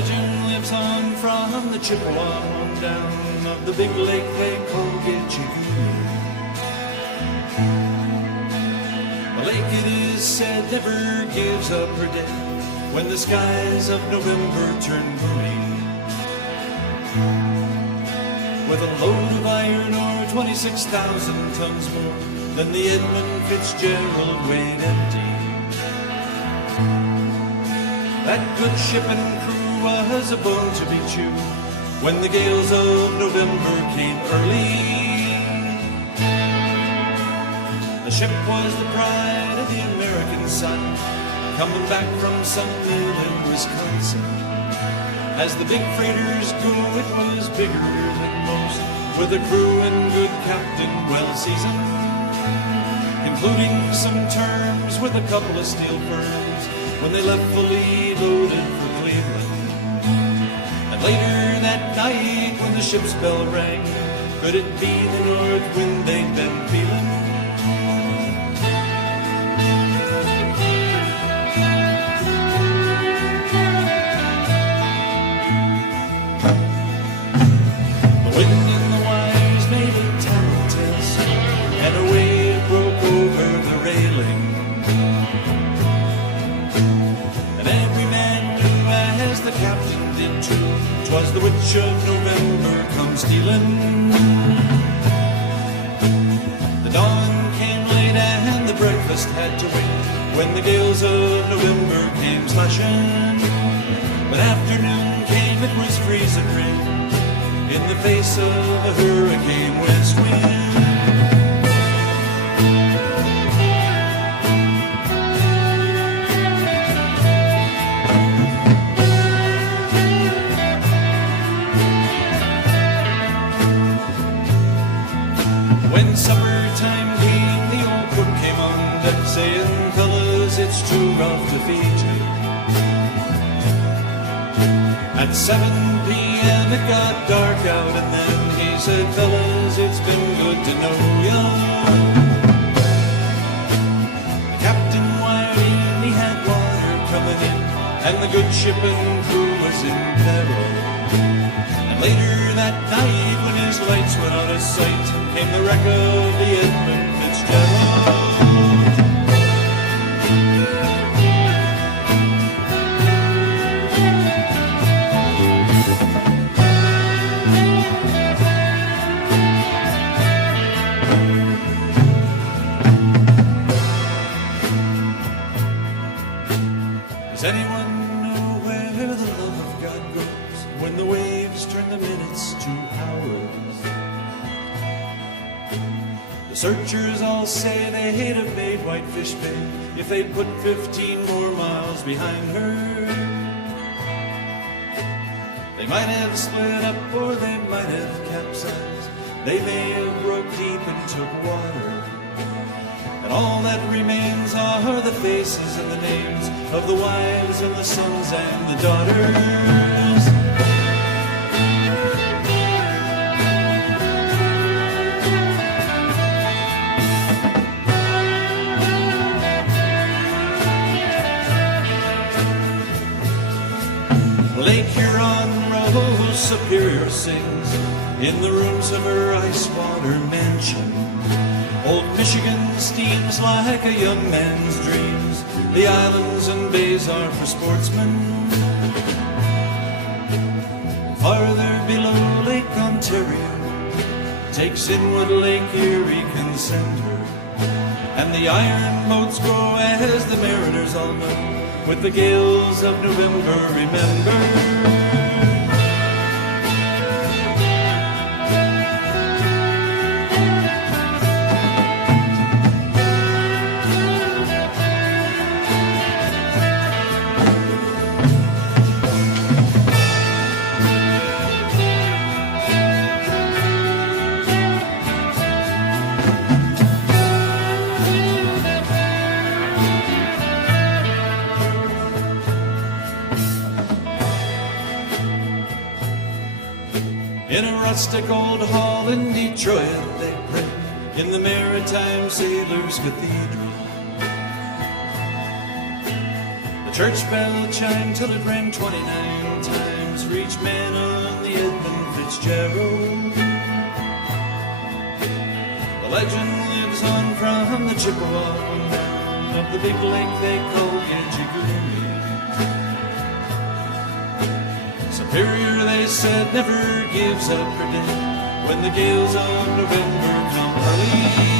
legend lives on from the Cheboygan down of the big lake they call Cheboygan. The lake, it is said, never gives up her dead when the skies of November turn moody. With a load of iron ore 26,000 tons more than the Edmund Fitzgerald weighed empty. That good ship and crew was a bone to be chewed when the gales of November came early. The ship was the pride of the American side, coming back from some mill in Wisconsin. As the big freighters go, it was bigger than most, with a crew and good captain well seasoned, including some terms with a couple of steel firms when they left fully loaded for Cleveland. And later that night when the ship's bell rang, could it be the north wind they'd been feeling? The wind in the wires made a tattletale sound, and a wave broke over the railing. And every man knew, as the captain did too, 'twas the witch of November come stealing. The dawn came late and the breakfast had to wait when the gales of November came slashing. When afternoon came, it was freezing rain in the face of a hurricane west wind. When suppertime came, the old cook came on deck saying, "Fellas, it's too rough to feed you." At 7 p.m. it got dark out, and then he said, "Fellas, it's been good to know ya." The captain wired in, he had water coming in, and the good ship and crew was in peril. And later that night, when his lights went out of sight, came the wreck of the Edmund Fitzgerald. Does anyone know where the love of God goes when the waves turn the minutes to hours? The searchers all say they'd have made Whitefish Bay if they'd put 15 more miles behind her. They might have split up or they might have capsized. They may have broke deep and took water. And all that remains are the faces and the names of the wives and the sons and the daughters. Lake Huron Rose Superior sings in the rooms of her ice water mansion. Old Michigan steams like a young man's dreams. The islands and bays are for sportsmen. Farther below, Lake Ontario takes in what Lake Erie can send her. And the iron boats go, as the mariners all know, with the gales of November, remember. In a rustic old hall in Detroit, they pray in the Maritime Sailors' Cathedral. The church bell chimed till it rang 29 times for each man on the Edmund Fitzgerald. The legend lives on from the Cheboygan down of the big lake they call Cheboygan. Superior, they said, never gives up her day when the gales of November come early.